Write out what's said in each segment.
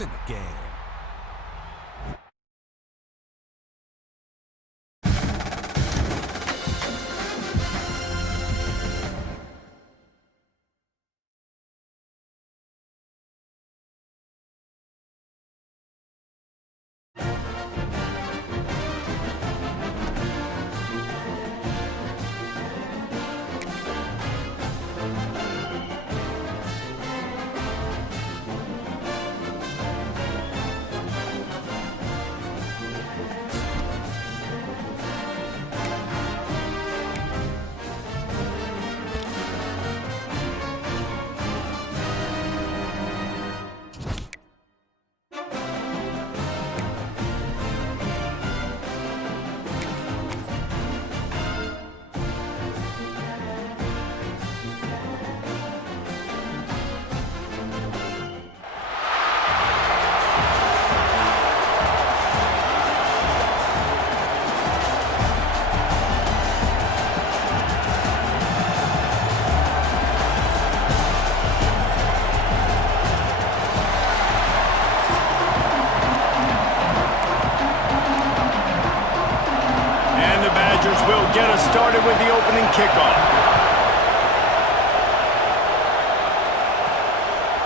points in the game. Will get us started with the opening kickoff.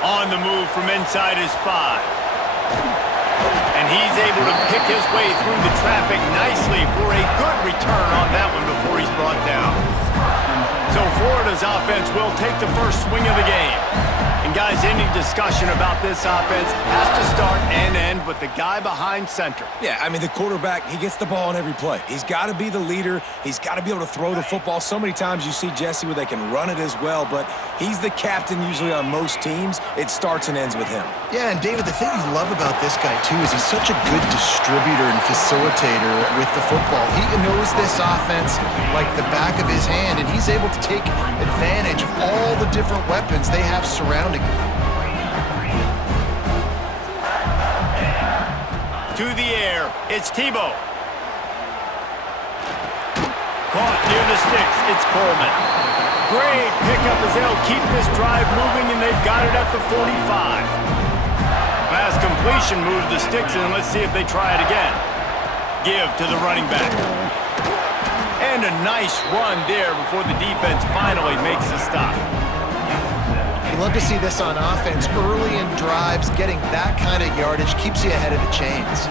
On the move from inside his 5. And he's able to pick his way through the traffic nicely for a good return on that one before he's brought down. So Florida's offense will take the first swing of the game. And guys, any discussion about this offense has to start and end with the guy behind center. Yeah, I mean, the quarterback, he gets the ball on every play. He's got to be the leader. He's got to be able to throw the football. So many times you see Jesse where they can run it as well, but he's the captain usually on most teams. It starts and ends with him. Yeah, and David, the thing you love about this guy, too, is he's such a good distributor and facilitator with the football. He knows this offense like the back of his hand, and he's able to take advantage of all the different weapons they have surrounding him. To the air, it's Tebow. Caught near the sticks, it's Coleman. Great pickup as they'll keep this drive moving, and they've got it at the 45. Pass completion moves the sticks, and let's see if they try it again. Give to the running back. And a nice run there before the defense finally makes a stop. You love to see this on offense. Early in drives, getting that kind of yardage keeps you ahead of the chains.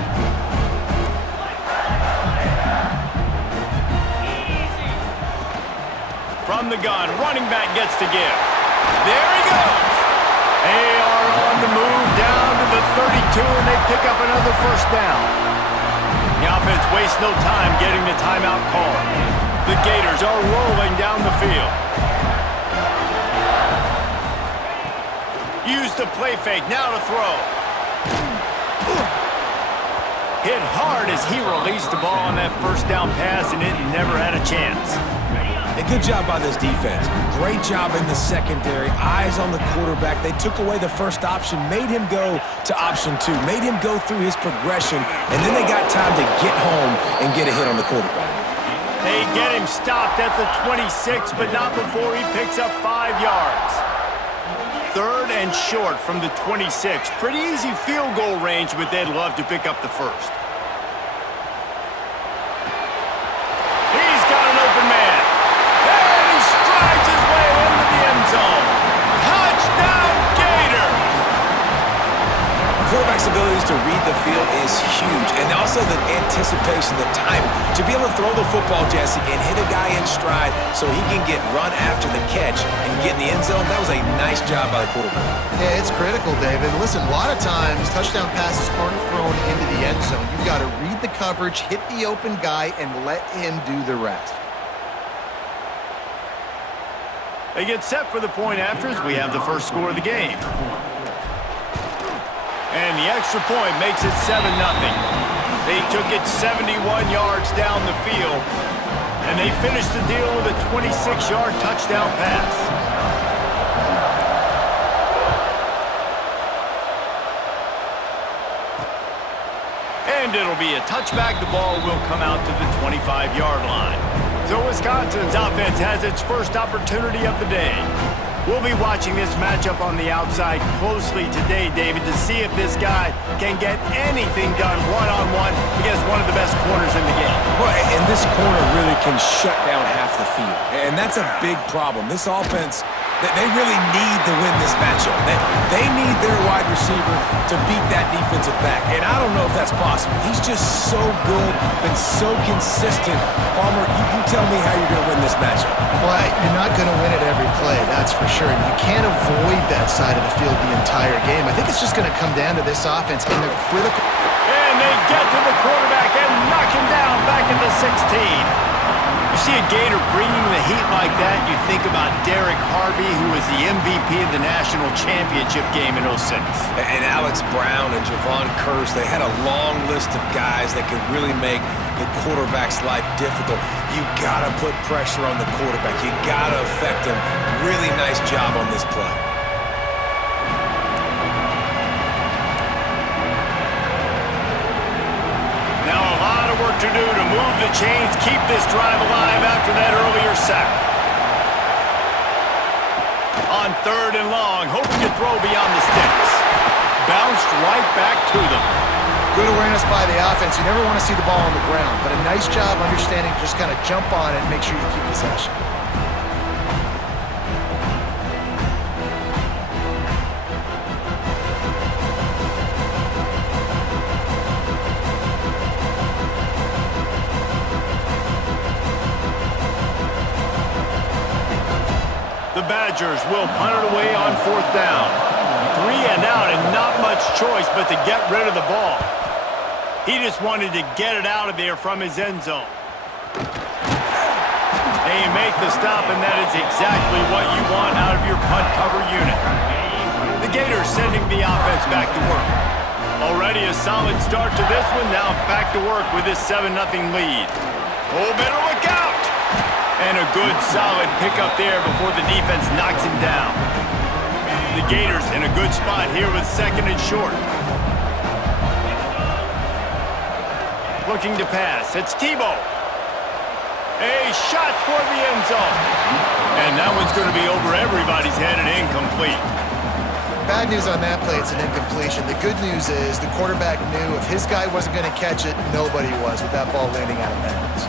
From the gun, running back gets to give. There he goes. They are on the move down to the 32, and they pick up another first down. The offense wastes no time getting the timeout call. The Gators are rolling down the field. Use the play fake, now to throw. Hit hard as he released the ball on that first down pass, and it never had a chance. A good job by this defense. Great job in the secondary. Eyes on the quarterback. They took away the first option, made him go to option 2, made him go through his progression, and then they got time to get home and get a hit on the quarterback. They get him stopped at the 26, but not before he picks up 5 yards. 3rd and short from the 26. Pretty easy field goal range, but they'd love to pick up the first. He's got an open man. And he strides his way into the end zone. Touchdown, Gators! Quarterback's abilities to read the field is huge, and also the anticipation, the time to be able to throw the football, Jesse, and hit a guy in stride so he can get run after the catch and get in the end zone. That was a nice job by the quarterback. Yeah, it's critical, David. Listen, a lot of times touchdown passes aren't thrown into the end zone. You've got to read the coverage, hit the open guy, and let him do the rest. They get set for the point after as we have the first score of the game. And the extra point makes it 7-0. They took it 71 yards down the field, and they finished the deal with a 26-yard touchdown pass. And it'll be a touchback. The ball will come out to the 25-yard line. So Wisconsin's offense has its first opportunity of the day. We'll be watching this matchup on the outside closely today, David, to see if this guy can get anything done one-on-one against one of the best corners in the game. Well, and this corner really can shut down half the field, and that's a big problem. This offense, they really need to win this matchup. They need their wide receiver to beat that defensive back, and I don't know if that's possible. He's just so good, been so consistent. Palmer, you tell me how you're going to win this matchup. Well, you're not going to win it every play, that's for sure. And you can't avoid that side of the field the entire game. I think it's just going to come down to this offense in the critical... And they get to the quarterback and knock him down back into 16. You see a Gator bringing the heat like that, you think about Derek Harvey, who was the MVP of the national championship game in 06. And Alex Brown and Javon Curse, they had a long list of guys that could really make the quarterback's life difficult. You gotta put pressure on the quarterback. You gotta affect him. Really nice job on this play. Now a lot of work to do to move the chains, keep this drive alive after that earlier sack. On 3rd and long, hoping to throw beyond the sticks. Bounced right back to them. Good awareness by the offense. You never want to see the ball on the ground, but a nice job understanding just kind of jump on it and make sure you keep possession. The Badgers will punt it away on 4th down. 3 and out and not much choice but to get rid of the ball. He just wanted to get it out of there from his end zone. They make the stop, and that is exactly what you want out of your punt cover unit. The Gators sending the offense back to work. Already a solid start to this one. Now back to work with this 7-0 lead. Oh, better look out! And a good, solid pickup there before the defense knocks him down. The Gators in a good spot here with 2nd and short. Looking to pass. It's Tebow. A shot toward the end zone. And that one's going to be over everybody's head and incomplete. Bad news on that play, it's an incompletion. The good news is the quarterback knew if his guy wasn't going to catch it, nobody was with that ball landing out of bounds.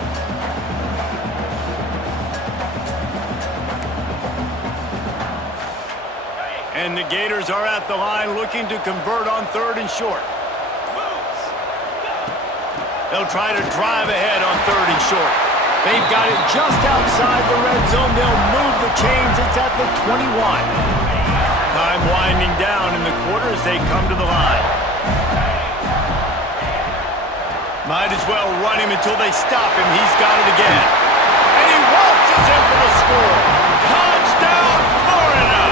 And the Gators are at the line looking to convert on 3rd and short. They'll try to drive ahead on 3rd and short. They've got it just outside the red zone. They'll move the chains. It's at the 21. Time winding down in the quarter as they come to the line. Might as well run him until they stop him. He's got it again. And he waltzes in for the score. Touchdown, Florida!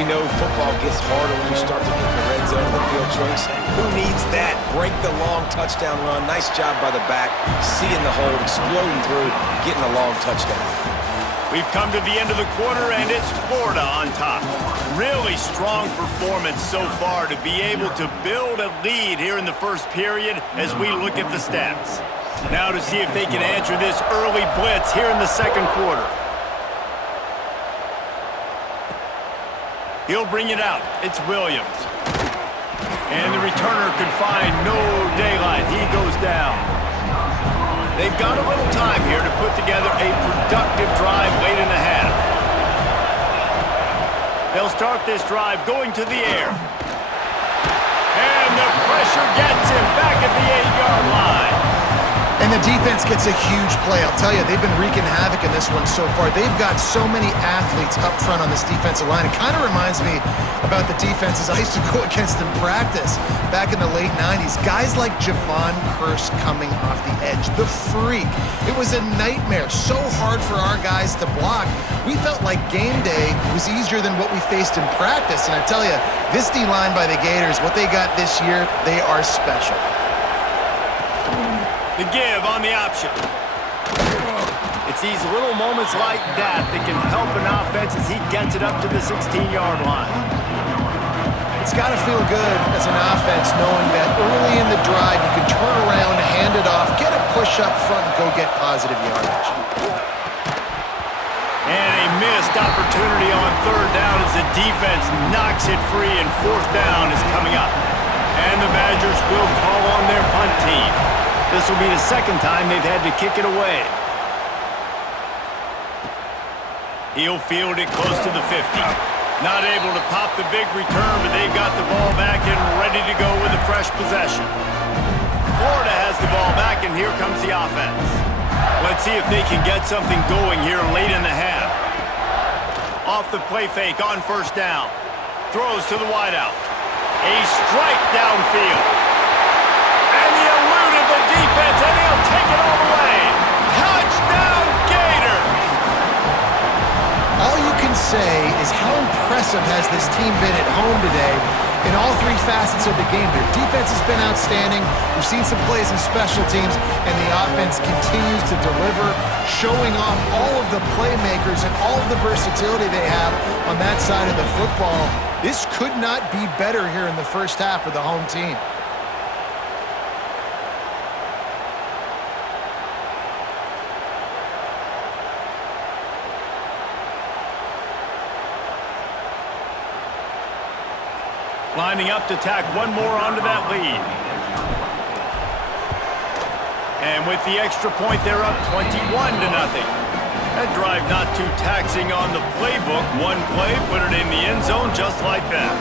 We know football gets harder when you start to get in the red zone of the field choice. Who needs that? Break the long touchdown run. Nice job by the back. Seeing the hole, exploding through, getting a long touchdown. We've come to the end of the quarter, and it's Florida on top. Really strong performance so far to be able to build a lead here in the first period as we look at the stats. Now to see if they can answer this early blitz here in the 2nd quarter. He'll bring it out. It's Williams. And the returner can find no daylight. He goes down. They've got a little time here to put together a productive drive late in the half. They'll start this drive going to the air. And the pressure gets him back at the 8-yard line. And the defense gets a huge play. I'll tell you, they've been wreaking havoc in this one so far. They've got so many athletes up front on this defensive line. It kind of reminds me about the defenses I used to go against in practice back in the late 90s. Guys like Javon Curse coming off the edge. The freak. It was a nightmare. So hard for our guys to block. We felt like game day was easier than what we faced in practice. And I tell you, this D-line by the Gators, what they got this year, they are special. The give on the option. It's these little moments like that that can help an offense as he gets it up to the 16-yard line. It's got got to feel good as an offense knowing that early in the drive you can turn around, hand it off, get a push up front, and go get positive yardage. And a missed opportunity on third down as the defense knocks it free, and fourth down is coming up. And the Badgers will call on their punt team. This will be the second time they've had to kick it away. He'll field it close to the 50. Not able to pop the big return, but they've got the ball back and ready to go with a fresh possession. Florida has the ball back, and here comes the offense. Let's see if they can get something going here late in the half. Off the play fake on first down. Throws to the wideout. A strike downfield. And he eluded the defense, and he'll take it all the way. Touchdown, Gators! All you can say is how impressive has this team been at home today in all three facets of the game. Their defense has been outstanding. We've seen some plays in special teams, and the offense continues to deliver, showing off all of the playmakers and all of the versatility they have on that side of the football. This could not be better here in the first half for the home team. Lining up to tack one more onto that lead. And with the extra point, they're up 21-0. That drive not too taxing on the playbook. One play, put it in the end zone just like that.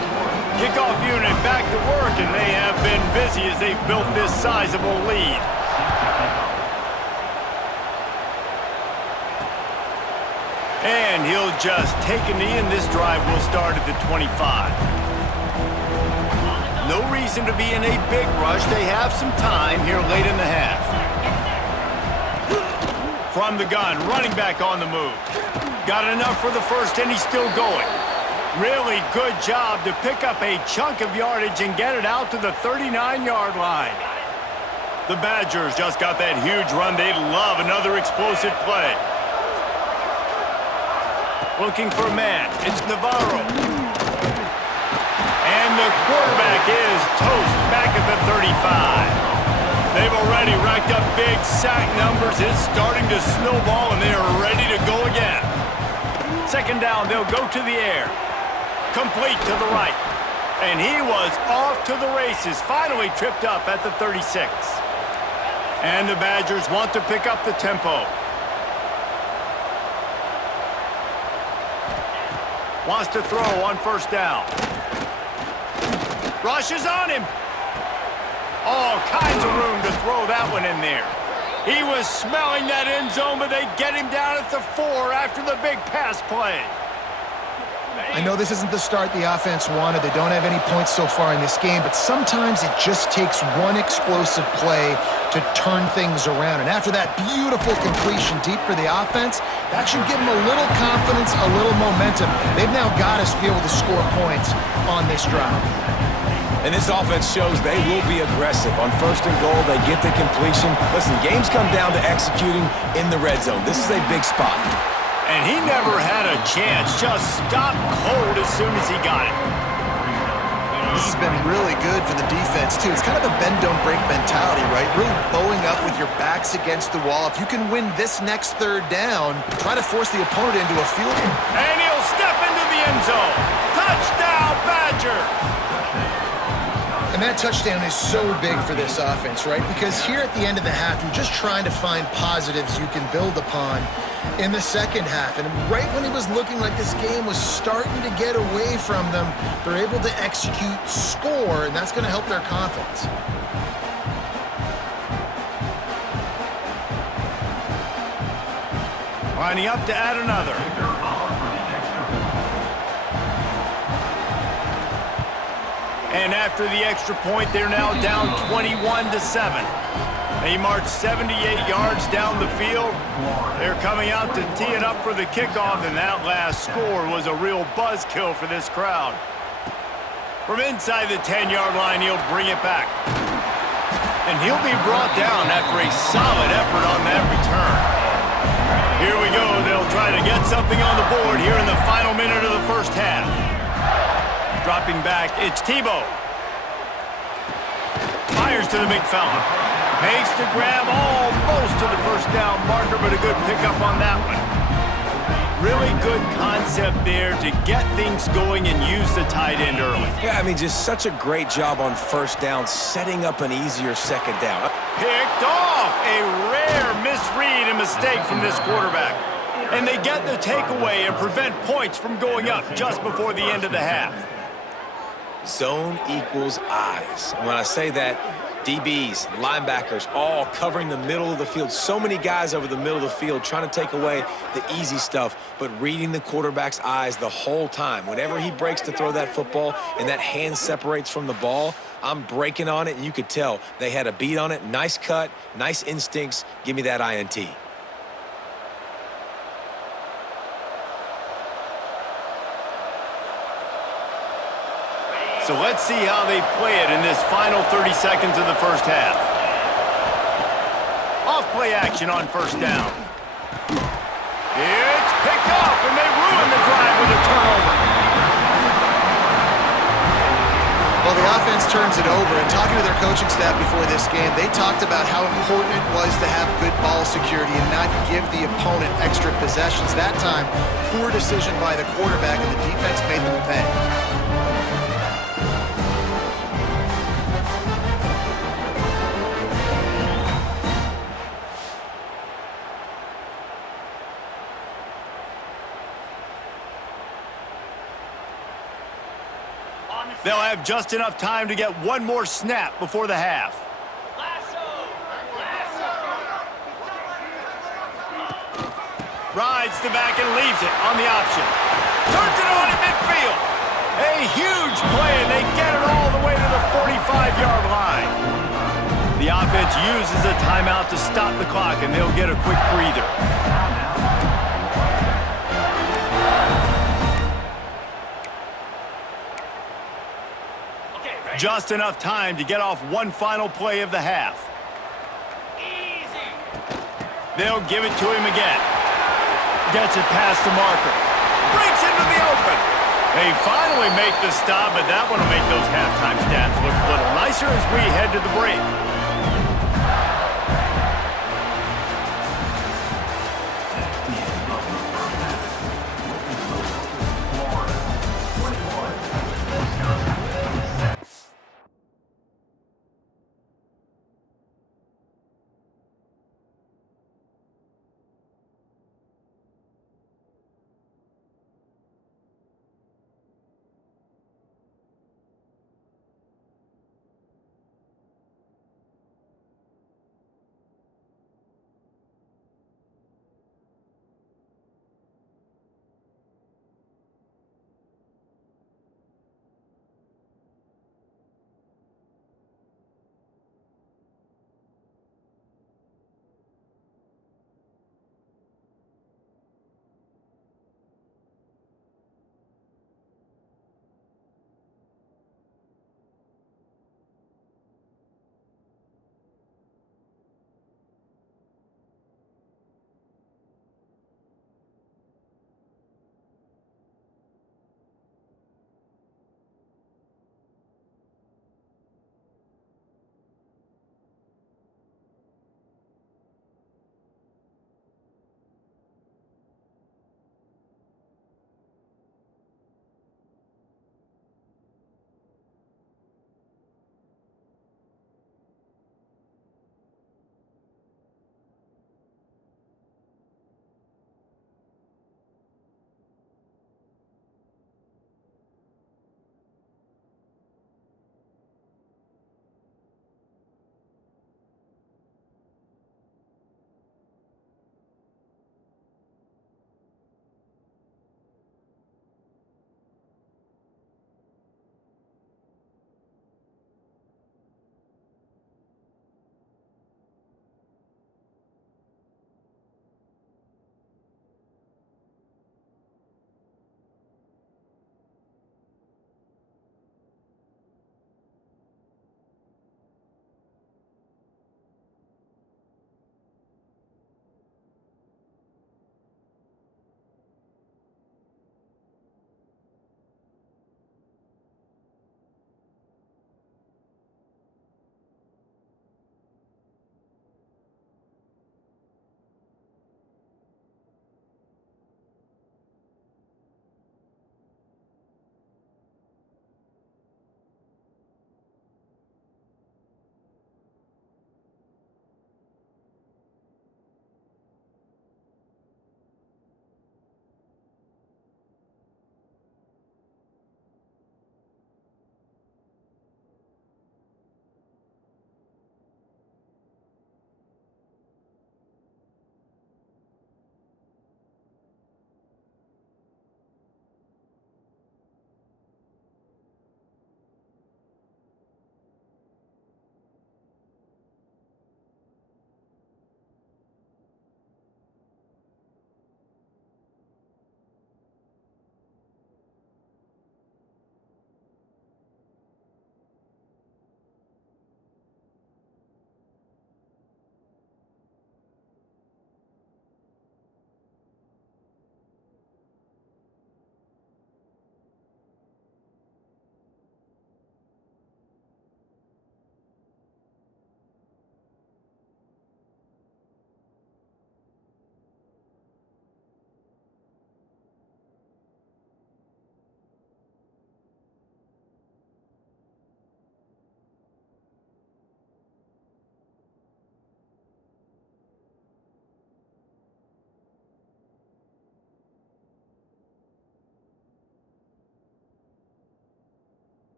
Kickoff unit back to work, and they have been busy as they've built this sizable lead. And he'll just take a knee, and this drive will start at the 25. No reason to be in a big rush. They have some time here late in the half. From the gun, running back on the move. Got enough for the first, and he's still going. Really good job to pick up a chunk of yardage and get it out to the 39-yard line. The Badgers just got that huge run. They'd love another explosive play. Looking for a man. It's Navarro. And the quarterback is toast back at the 35. They've already racked up big sack numbers. It's starting to snowball, and they are ready to go again. Second down, they'll go to the air. Complete to the right. And he was off to the races, finally tripped up at the 36. And the Badgers want to pick up the tempo. Wants to throw on first down. Rushes on him. All kinds of room to throw that one in there. He was smelling that end zone, but they get him down at the 4 after the big pass play. I know this isn't the start the offense wanted. They don't have any points so far in this game, but sometimes it just takes one explosive play to turn things around. And after that beautiful completion deep for the offense, that should give them a little confidence, a little momentum. They've now got to be able to score points on this drive. And this offense shows they will be aggressive. On first and goal, they get the completion. Listen, games come down to executing in the red zone. This is a big spot. And he never had a chance. Just stopped cold as soon as he got it. This has been really good for the defense, too. It's kind of a bend-don't-break mentality, right? Really bowing up with your backs against the wall. If you can win this next third down, try to force the opponent into a field goal. And he'll step into the end zone. Touchdown, Badgers! And that touchdown is so big for this offense, right? Because here at the end of the half, you're just trying to find positives you can build upon in the second half. And right when it was looking like this game was starting to get away from them, they're able to execute, score, and that's going to help their confidence. Lining up to add another. And after the extra point, they're now down 21-7. They march 78 yards down the field. They're coming out to tee it up for the kickoff, and that last score was a real buzzkill for this crowd. From inside the 10-yard line, he'll bring it back. And he'll be brought down after a solid effort on that return. Here we go. They'll try to get something on the board here in the final minute of the first half. Dropping back, it's Tebow. Fires to the big fella. Makes the grab almost to the first down marker, but a good pickup on that one. Really good concept there to get things going and use the tight end early. Yeah, I mean, just such a great job on first down, setting up an easier second down. Picked off. A rare misread and mistake from this quarterback. And they get the takeaway and prevent points from going up just before the end of the half. Zone equals eyes. When I say that, DBs, linebackers, all covering the middle of the field. So many guys over the middle of the field trying to take away the easy stuff, but reading the quarterback's eyes the whole time. Whenever he breaks to throw that football and that hand separates from the ball, I'm breaking on it, and you could tell they had a beat on it. Nice cut, nice instincts. Give me that INT. So let's see how they play it in this final 30 seconds of the first half. Off-play action on first down. It's picked off, and they ruin the drive with a turnover. Well, the offense turns it over, and talking to their coaching staff before this game, they talked about how important it was to have good ball security and not give the opponent extra possessions. That time, poor decision by the quarterback, and the defense made them pay. They'll have just enough time to get one more snap before the half. Rides the back and leaves it on the option. Turns it on at midfield. A huge play, and they get it all the way to the 45-yard line. The offense uses a timeout to stop the clock, and they'll get a quick breather. Just enough time to get off one final play of the half. They'll give it to him again. Gets it past the marker. Breaks into the open. They finally make the stop, but that one will make those halftime stats look a little nicer as we head to the break.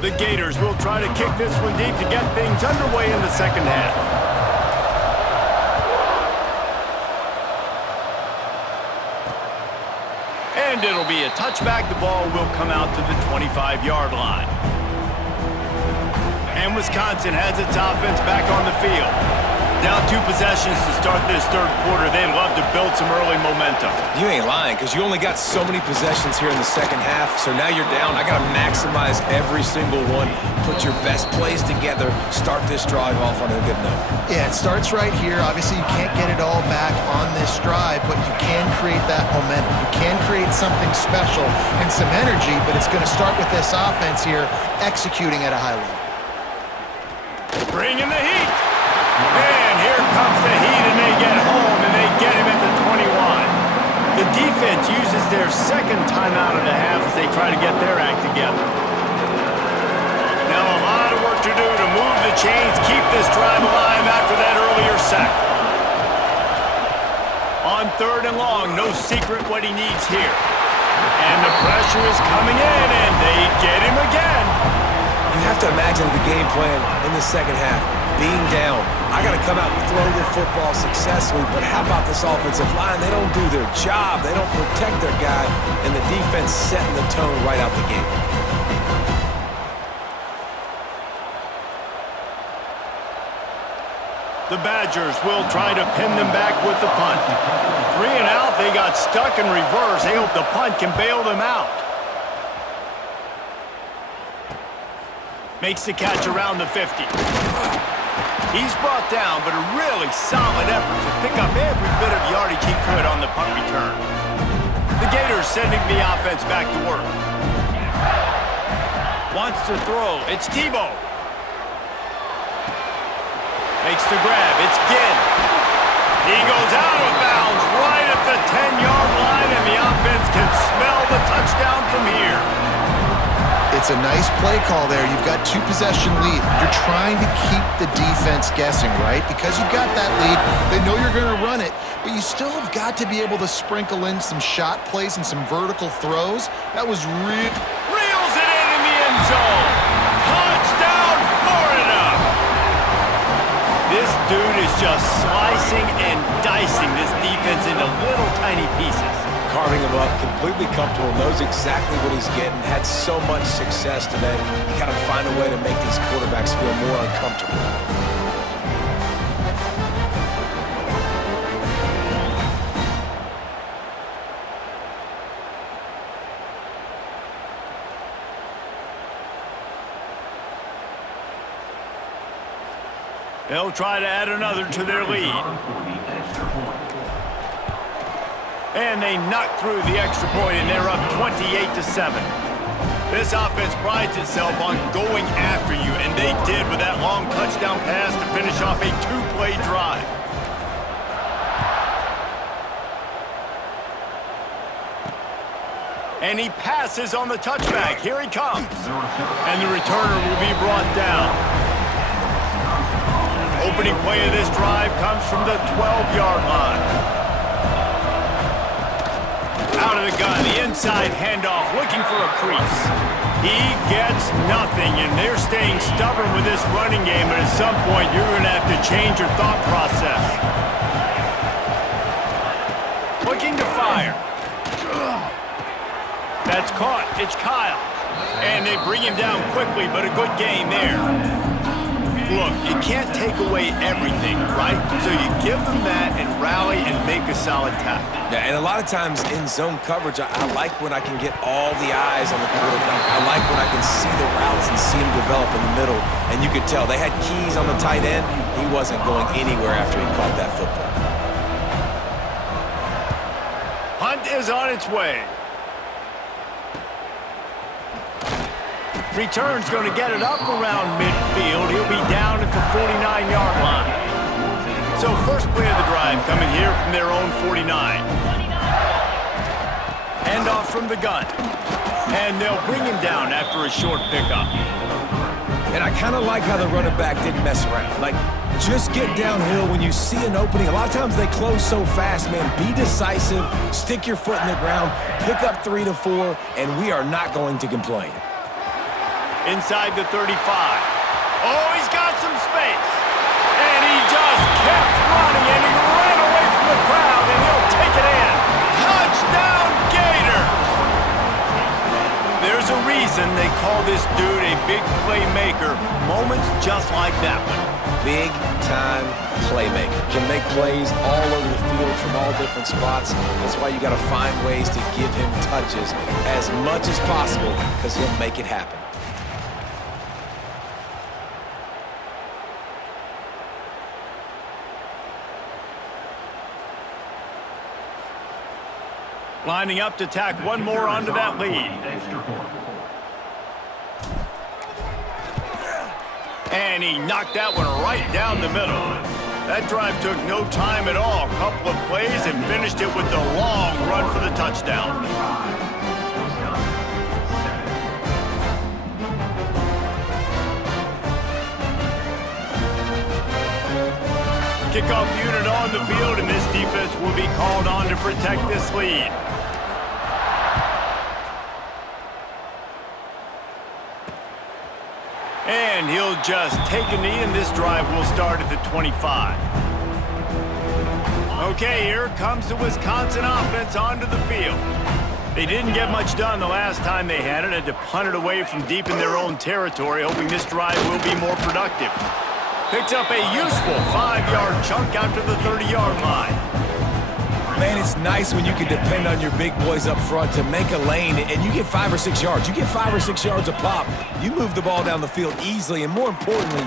The Gators will try to kick this one deep to get things underway in the second half. And it'll be a touchback. The ball will come out to the 25-yard line. And Wisconsin has its offense back on the field. Down 2 possessions to start this third quarter. They'd love to build some early momentum. You ain't lying, because you only got so many possessions here in the second half, so now you're down. I got to maximize every single one. Put your best plays together. Start this drive off on a good note. Yeah, it starts right here. Obviously, you can't get it all back on this drive, but you can create that momentum. You can create something special and some energy, but it's going to start with this offense here executing at a high level. Bring in the heat. And here comes the heat, and they get home, and they get him at the 21. The defense uses their second timeout of the half as they try to get their act together. Now a lot of work to do to move the chains, keep this drive alive after that earlier sack. On 3rd and long, no secret what he needs here. And the pressure is coming in, and they get him again. You have to imagine the game plan in the second half. Being down, I got to come out and throw the football successfully, but how about this offensive line? They don't do their job. They don't protect their guy, and the defense setting the tone right out the gate. The Badgers will try to pin them back with the punt. 3 and out, they got stuck in reverse. They hope the punt can bail them out. Makes the catch around the 50. He's brought down, but a really solid effort to pick up every bit of yardage he could on the punt return. The Gators sending the offense back to work. Wants to throw. It's Tebow. Makes the grab. It's Ginn. He goes out of bounds right at the 10-yard line, and the offense can smell the touchdown from here. It's a nice play call there. You've got 2-possession lead. You're trying to keep the defense guessing, right? Because you've got that lead, they know you're going to run it, but you still have got to be able to sprinkle in some shot plays and some vertical throws. That was real. Reels it in the end zone. Touchdown, Florida! This dude is just slicing and dicing this defense into little tiny pieces. Carving him up, completely comfortable, knows exactly what he's getting, had so much success today. You got to find a way to make these quarterbacks feel more uncomfortable. They'll try to add another to their lead. And they knock through the extra point, and they're up 28-7. This offense prides itself on going after you, and they did with that long touchdown pass to finish off a 2-play drive. And he passes on the touchback. Here he comes. And the returner will be brought down. Opening play of this drive comes from the 12-yard line. Out of the gun, the inside handoff, looking for a crease. He gets nothing, and they're staying stubborn with this running game, but at some point, you're going to have to change your thought process. Looking to fire. That's caught. It's Kyle. And they bring him down quickly, but a good game there. Look, you can't take away everything, right? So you give them that and rally and make a solid tackle. Yeah, and a lot of times in zone coverage, I like when I can get all the eyes on the quarterback. I like when I can see the routes and see him develop in the middle. And you could tell they had keys on the tight end. He wasn't going anywhere after he caught that football. Hunt is on its way. Return's going to get it up around midfield. He'll be down at the 49-yard line. So first play of the drive coming here from their own 49. Handoff from the gun. And they'll bring him down after a short pickup. And I kind of like how the running back didn't mess around. Like, just get downhill when you see an opening. A lot of times they close so fast, man. Be decisive, stick your foot in the ground, pick up 3 to 4, and we are not going to complain. inside the 35. Oh, he's got some space. And he just kept running, and he ran away from the crowd, and he'll take it in. Touchdown, Gators! There's a reason they call this dude a big playmaker. Moments just like that one. Big-time playmaker. Can make plays all over the field from all different spots. That's why you got to find ways to give him touches as much as possible, because he'll make it happen. Lining up to tack one more onto that lead. And he knocked that one right down the middle. That drive took no time at all. A couple of plays and finished it with a long run for the touchdown. Kickoff unit on the field, and this defense will be called on to protect this lead. And he'll just take a knee, and this drive will start at the 25. Okay, here comes the Wisconsin offense onto the field. They didn't get much done the last time they had it. Had to punt it away from deep in their own territory, hoping this drive will be more productive. Picks up a useful 5-yard chunk out to the 30-yard line. Man, it's nice when you can depend on your big boys up front to make a lane, and you get 5 or 6 yards. You get 5 or 6 yards a pop. You move the ball down the field easily, and more importantly,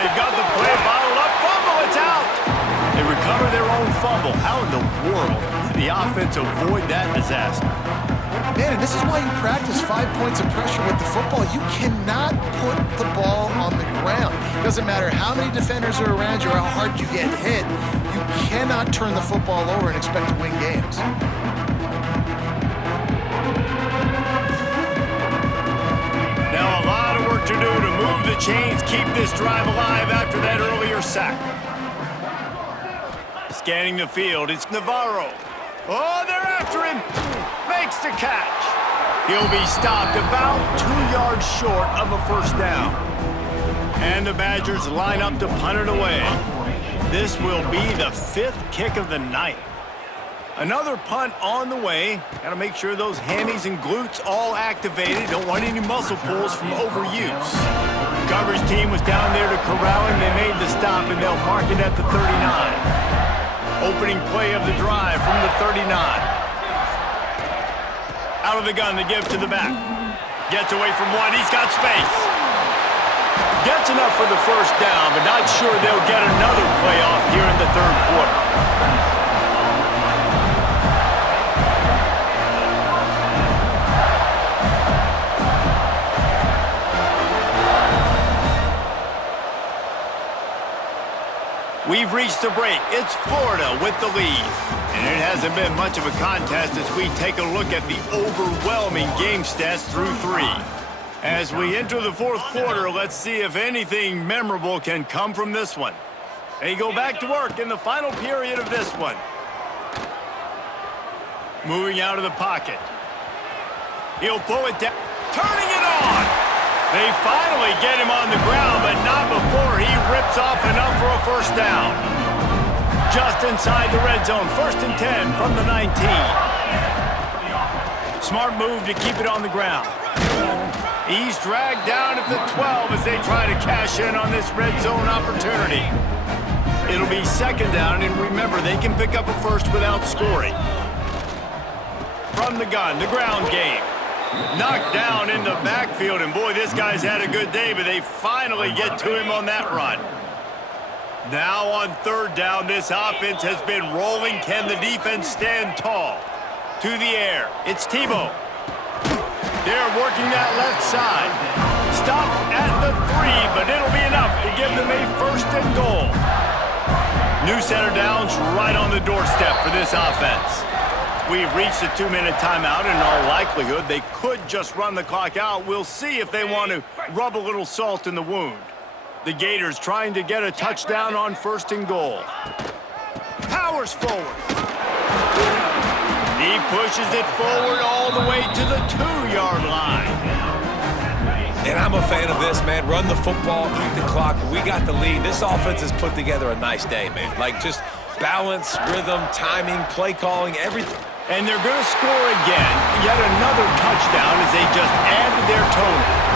they've got the play bottled up. Fumble, it's out. They recover their own fumble. How in the world did the offense avoid that disaster? Man, and this is why you practice 5 points of pressure with the football. You cannot put the ball on the ground. Doesn't matter how many defenders are around you or how hard you get hit. You cannot turn the football over and expect to win games. Now a lot of work to do to move the chains, keep this drive alive after that earlier sack. Scanning the field, it's Navarro. Oh, they're after him. Makes the catch. He'll be stopped about 2 yards short of a first down. And the Badgers line up to punt it away. This will be the 5th kick of the night. Another punt on the way. Got to make sure those hammies and glutes all activated. Don't want any muscle pulls from overuse. The coverage team was down there to corral him. They made the stop, and they'll mark it at the 39. Opening play of the drive from the 39. Out of the gun, the give to the back. Gets away from one. He's got space. Gets enough for the first down, but not sure they'll get another playoff here in the third quarter. We've reached the break. It's Florida with the lead. And it hasn't been much of a contest as we take a look at the overwhelming game stats through 3. As we enter the fourth quarter, let's see if anything memorable can come from this one. They go back to work in the final period of this one. Moving out of the pocket. He'll pull it down. Turning it on! They finally get him on the ground, but not before he rips off enough for a first down. Just inside the red zone, 1st and 10 from the 19. Smart move to keep it on the ground. He's dragged down at the 12 as they try to cash in on this red zone opportunity. It'll be 2nd down, and remember, they can pick up a first without scoring. From the gun, the ground game. Knocked down in the backfield, and boy, this guy's had a good day, but they finally get to him on that run. Now on 3rd down, this offense has been rolling. Can the defense stand tall? To the air, it's Tebow. They're working that left side. Stopped at the 3, but it'll be enough to give them a 1st and goal. New center downs right on the doorstep for this offense. We've reached a 2-minute timeout, and in all likelihood, they could just run the clock out. We'll see if they want to rub a little salt in the wound. The Gators trying to get a touchdown on 1st and goal. Powers forward. He pushes it forward all the way to the 2-yard line. And I'm a fan of this, man. Run the football, eat the clock. We got the lead. This offense has put together a nice day, man. Like, just balance, rhythm, timing, play calling, everything. And they're going to score again. Yet another touchdown as they just add to their total.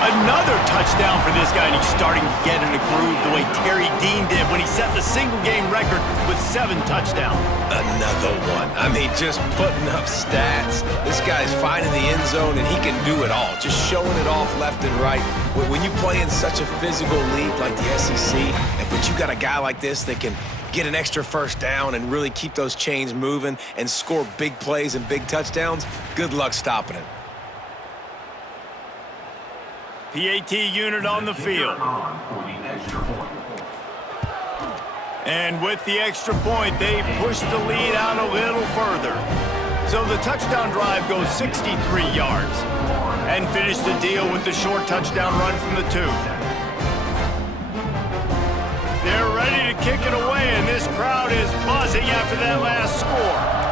Another touchdown for this guy, and he's starting to get in a groove the way Terry Dean did when he set the single-game record with 7 touchdowns. Another one. I mean, just putting up stats. This guy's finding the end zone, and he can do it all. Just showing it off left and right. When you play in such a physical league like the SEC, but you got a guy like this that can get an extra first down and really keep those chains moving and score big plays and big touchdowns, good luck stopping it. PAT unit on the field. And with the extra point, they push the lead out a little further. So the touchdown drive goes 63 yards. And finish the deal with the short touchdown run from the 2. They're ready to kick it away, and this crowd is buzzing after that last score.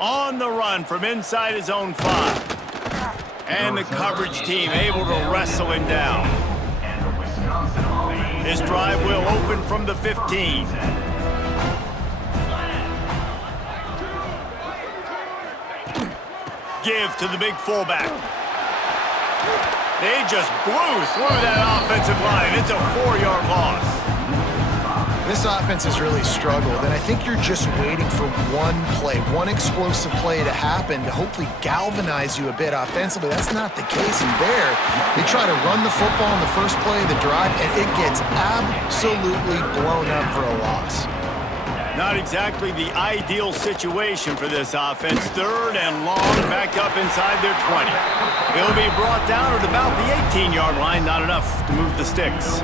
On the run from inside his own 5. And the coverage team able to wrestle him down. This drive will open from the 15. Give to the big fullback. They just blew through that offensive line. It's a 4-yard loss. This offense has really struggled, and I think you're just waiting for one play, one explosive play to happen to hopefully galvanize you a bit offensively. That's not the case in there. They try to run the football in the first play of the drive, and it gets absolutely blown up for a loss. Not exactly the ideal situation for this offense. 3rd and long, back up inside their 20. It'll be brought down at about the 18-yard line. Not enough to move the sticks.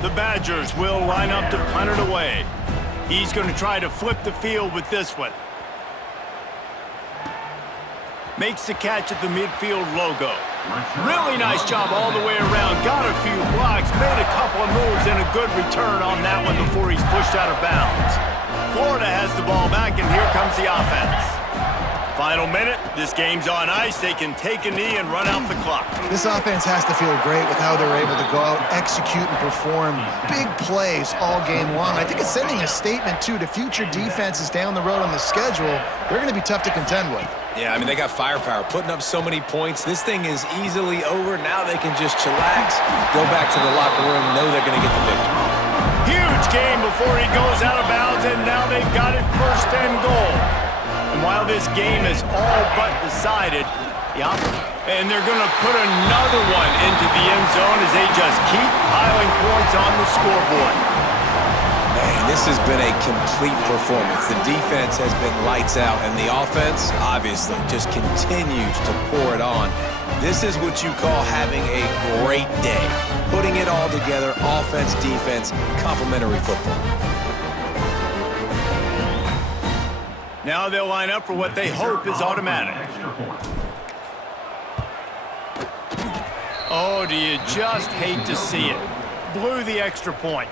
The Badgers will line up to punt it away. He's going to try to flip the field with this one. Makes the catch at the midfield logo. Really nice job all the way around. Got a few blocks, made a couple of moves, and a good return on that one before he's pushed out of bounds. Florida has the ball back, and here comes the offense. Final minute. This game's on ice. They can take a knee and run out the clock. This offense has to feel great with how they're able to go out, execute, and perform big plays all game long. I think it's sending a statement, too, to future defenses down the road on the schedule. They're going to be tough to contend with. Yeah, I mean, they got firepower, putting up so many points. This thing is easily over. Now they can just chillax, go back to the locker room, know they're going to get the victory. Huge game before he goes out of bounds, and now they've got it 1st and goal. And while this game is all but decided, and they're going to put another one into the end zone as they just keep piling points on the scoreboard. Man, this has been a complete performance. The defense has been lights out, and the offense, obviously, just continues to pour it on. This is what you call having a great day. Putting it all together, offense, defense, complementary football. Now they'll line up for what they hope is automatic. Oh, do you just hate to see it? Blew the extra point.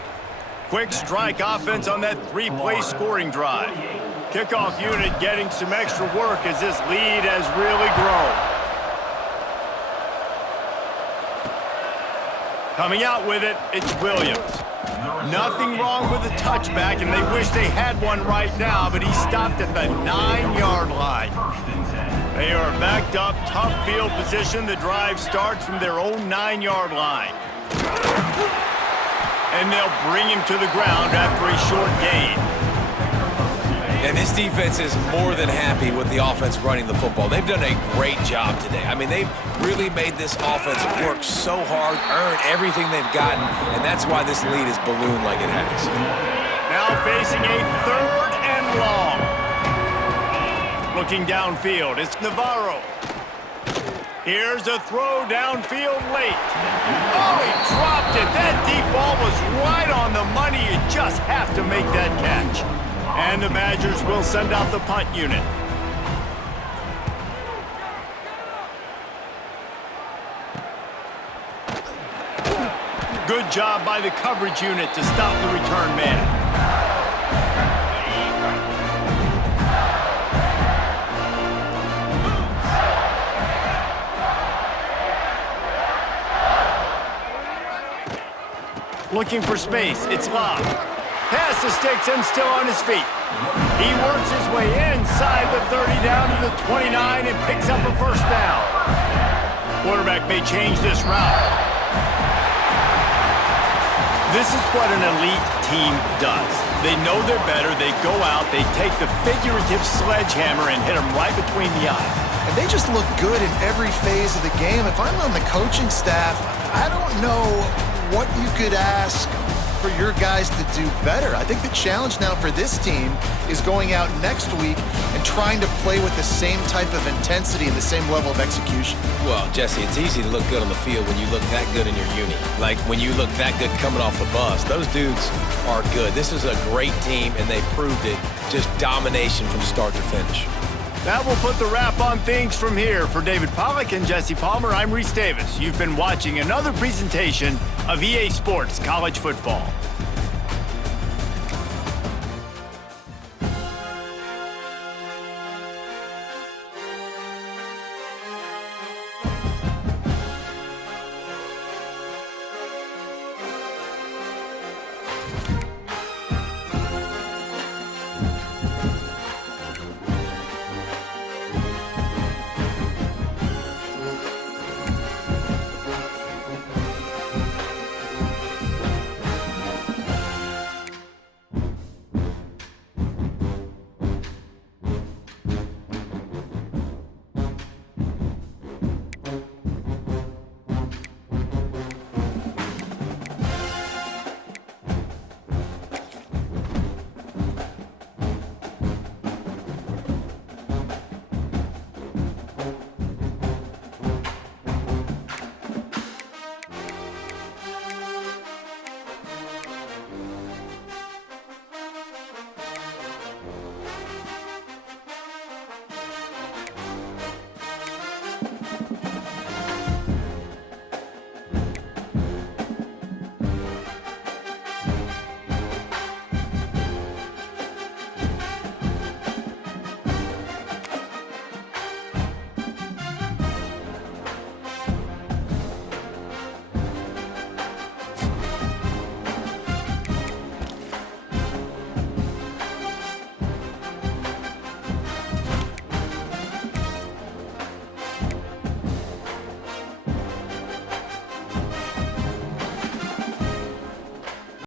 Quick strike offense on that 3-play scoring drive. Kickoff unit getting some extra work as this lead has really grown. Coming out with it, it's Williams. Nothing wrong with the touchback, and they wish they had one right now, but he stopped at the 9-yard line. They are backed up, tough field position. The drive starts from their own 9-yard line. And they'll bring him to the ground after a short gain. And this defense is more than happy with the offense running the football. They've done a great job today. I mean, they've really made this offense work so hard, earn everything they've gotten, and that's why this lead is ballooned like it has. Now facing a 3rd and long. Looking downfield, it's Navarro. Here's a throw downfield late. Oh, he dropped it. That deep ball was right on the money. You just have to make that catch. And the Badgers will send out the punt unit. Good job by the coverage unit to stop the return man. Looking for space. It's Love. Pass the sticks and still on his feet. He works his way inside the 30 down to the 29 and picks up a first down. Quarterback may change this route. This is what an elite team does. They know they're better. They go out. They take the figurative sledgehammer and hit them right between the eyes. And they just look good in every phase of the game. If I'm on the coaching staff, I don't know what you could ask for your guys to do better. I think the challenge now for this team is going out next week and trying to play with the same type of intensity and the same level of execution. Well, Jesse, it's easy to look good on the field when you look that good in your uni. Like when you look that good coming off the bus. Those dudes are good. This is a great team, and they proved it. Just domination from start to finish. That will put the wrap on things from here. For David Pollack and Jesse Palmer, I'm Reese Davis. You've been watching another presentation of EA Sports College Football.